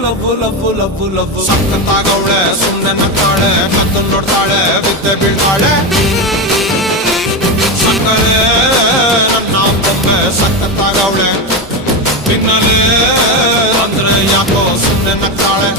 love ಸಕ್ಕತ್ತಾಗವಳೆ ಸುಮ್ಮನೆ ನಕ್ಕಾಳೆ ಕದ್ದು ನೋಡ್ತಾಳೆ ಬಿದ್ದೆ ಬೀಳ್ತಾಳೆ ಸಕ್ಕರೆ ನನ್ನ ಬೊಮ್ಮೆ ಸಕ್ಕತ್ತಾಗವಳೆ ಪಿನ್ನಲೆ ಅಂದ್ರೆ ಯಾಕೋ ಸುಮ್ಮನೆ ನಕ್ಕಾಳೆ